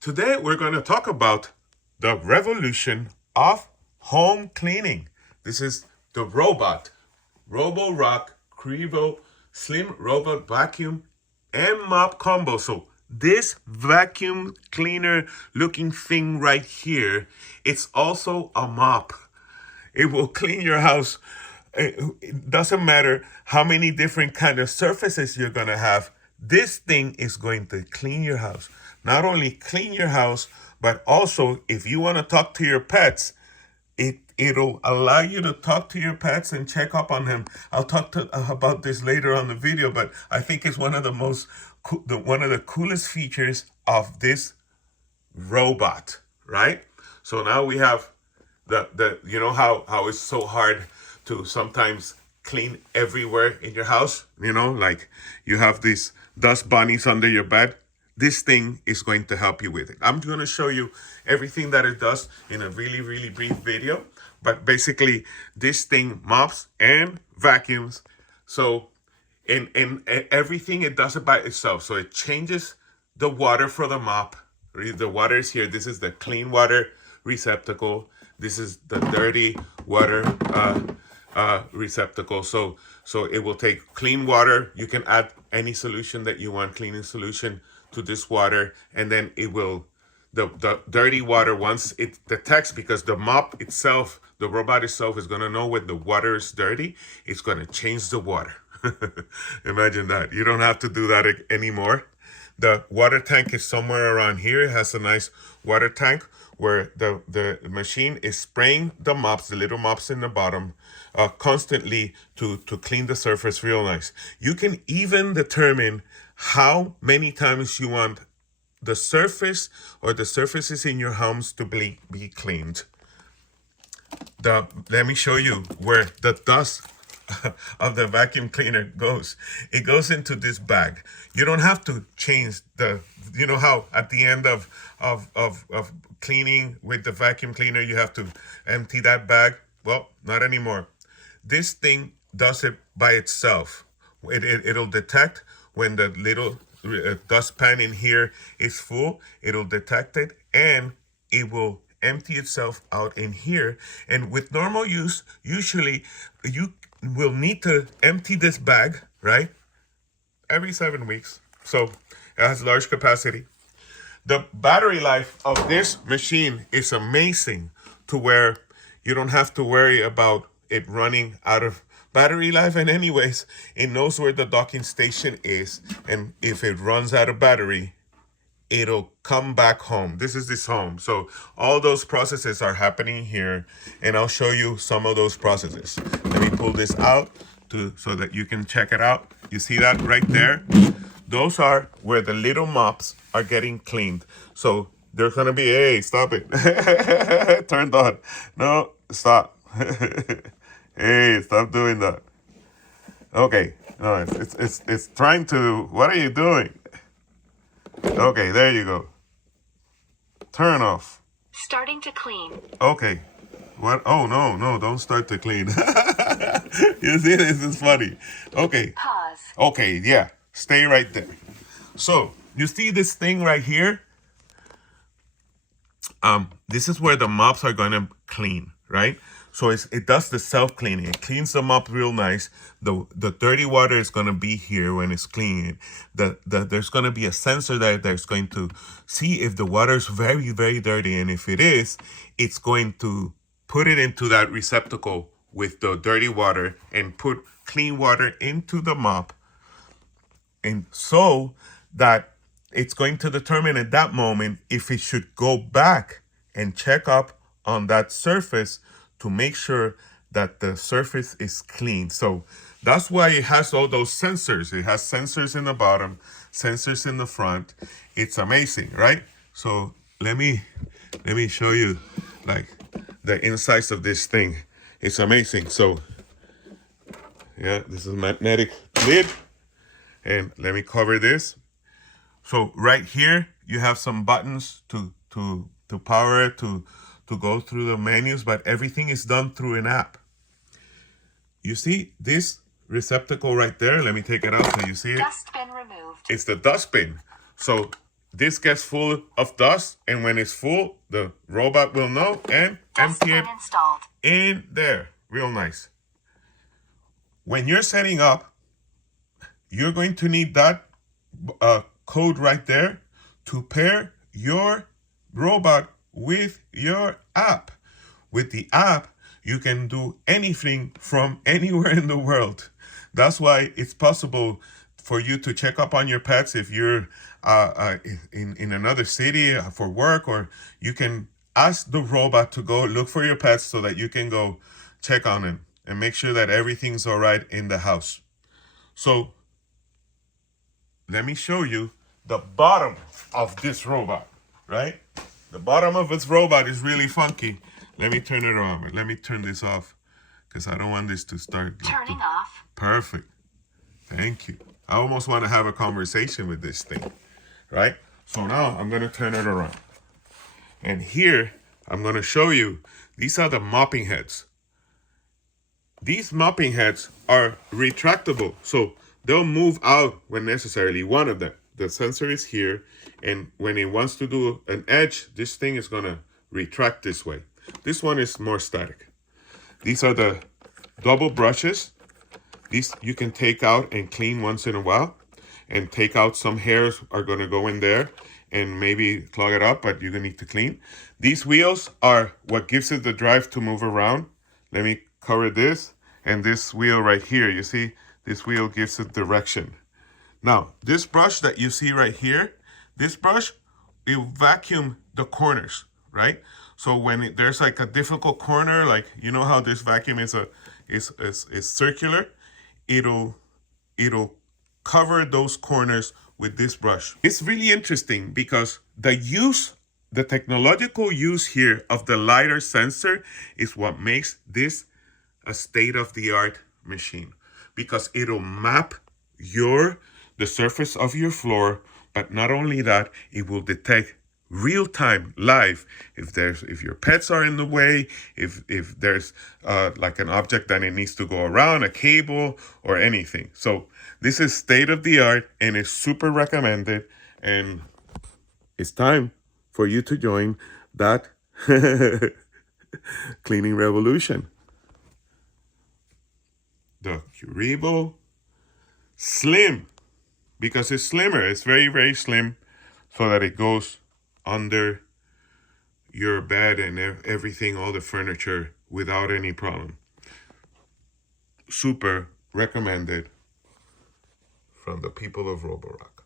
Today we're going to talk about the revolution of home cleaning. This is the Roborock Creevo Slim Robot Vacuum and Mop Combo. So this vacuum cleaner looking thing right here, it's also a mop. It will clean your house. It doesn't matter how many different kind of surfaces you're going to have. This thing is going to clean your house. Not only clean your house, but also if you want to talk to your pets, it'll allow you to talk to your pets and check up on them. I'll talk about this later on the video, but I think it's one of the one of the coolest features of this robot, right? So now we have the you know how it's so hard to sometimes clean everywhere in your house, like you have these dust bunnies under your bed. This thing is going to help you with it. I'm going to show you everything that it does in a really brief video, but basically this thing mops and vacuums. So in everything, it does it by itself. So it changes the water for the mop. The water is here. This is the clean water receptacle. This is the dirty water receptacle. So it will take clean water. You can add any solution that you want, cleaning solution, to this water, and then it will, the dirty water, once it detects, because the mop itself, the robot itself is going to know when the water is dirty, it's going to change the water. Imagine that. You don't have to do that anymore. The water tank is somewhere around here. It has a nice water tank where the machine is spraying the mops, the little mops in the bottom, constantly to clean the surface real nice. You can even determine how many times you want the surface or the surfaces in your homes to be cleaned. Let me show you where the dust of the vacuum cleaner goes. It goes into this bag. You don't have to change you know how at the end of cleaning with the vacuum cleaner, you have to empty that bag? Well, not anymore. This thing does it by itself. It'll detect when the little dustpan in here is full. It'll detect it and it will empty itself out in here. And with normal use, usually you will need to empty this bag, right? Every 7 weeks. So it has large capacity. The battery life of this machine is amazing, to where you don't have to worry about it running out of battery life. And anyways, it knows where the docking station is, and if it runs out of battery, it'll come back home. This is this home. So all those processes are happening here, and I'll show you some of those processes. Let me pull this out so that you can check it out. You see that right there? Those are where the little mops are getting cleaned. So there's gonna be, hey, stop it. Turned on. No, stop. Hey, stop doing that. Okay, no, it's trying to, what are you doing? Okay, there you go. Turn off. Starting to clean. Okay. What? Oh, no, don't start to clean. You see, this is funny. Okay. Pause. Okay, yeah. Stay right there. So, you see this thing right here? This is where the mops are going to clean, right? So it does the self-cleaning. It cleans them up real nice. The dirty water is going to be here when it's cleaning. There's going to be a sensor that's going to see if the water is very dirty. And if it is, it's going to put it into that receptacle with the dirty water and put clean water into the mop. And so that it's going to determine at that moment if it should go back and check up on that surface to make sure that the surface is clean. So that's why it has all those sensors. It has sensors in the bottom, sensors in the front. It's amazing, right? So let me show you like the insides of this thing. It's amazing. So yeah, this is a magnetic lid. And let me cover this. So right here, you have some buttons to power it, to go through the menus, but everything is done through an app. You see this receptacle right there? Let me take it out so you see it. Dustbin removed. It's the dustbin. So this gets full of dust, and when it's full, the robot will know and empty it in there. Real nice. When you're setting up, you're going to need that code right there to pair your robot with your app. With the app, you can do anything from anywhere in the world. That's why it's possible for you to check up on your pets if you're in another city for work, or you can ask the robot to go look for your pets so that you can go check on them and make sure that everything's all right in the house. So let me show you the bottom of this robot, right? The bottom of this robot is really funky. Let me turn it on. Let me turn this off because I don't want this to start. Turning off. Perfect. Thank you. I almost want to have a conversation with this thing, right? So now I'm going to turn it around. And here I'm going to show you, these are the mopping heads. These mopping heads are retractable, so they'll move out when necessarily. One of them, the sensor is here, and when it wants to do an edge, this thing is going to retract this way. This one is more static. These are the double brushes. These you can take out and clean once in a while, and take out some hairs are going to go in there and maybe clog it up, but you're going to need to clean. These wheels are what gives it the drive to move around. Let me cover this, and this wheel right here, you see, this wheel gives it direction. Now, this brush that you see right here, this brush, it will vacuum the corners, right? So when there's like a difficult corner, like you know how this vacuum is circular, it'll cover those corners with this brush. It's really interesting because the technological use here of the LiDAR sensor is what makes this a state-of-the-art machine, because it'll map the surface of your floor, but not only that, it will detect real-time, live, if your pets are in the way, if there's like an object that it needs to go around, a cable or anything. So this is state-of-the-art and it's super recommended, and it's time for you to join that cleaning revolution. The Qrevo Slim, because it's slimmer. It's very, very slim, so that it goes under your bed and everything, all the furniture, without any problem. Super recommended from the people of Roborock.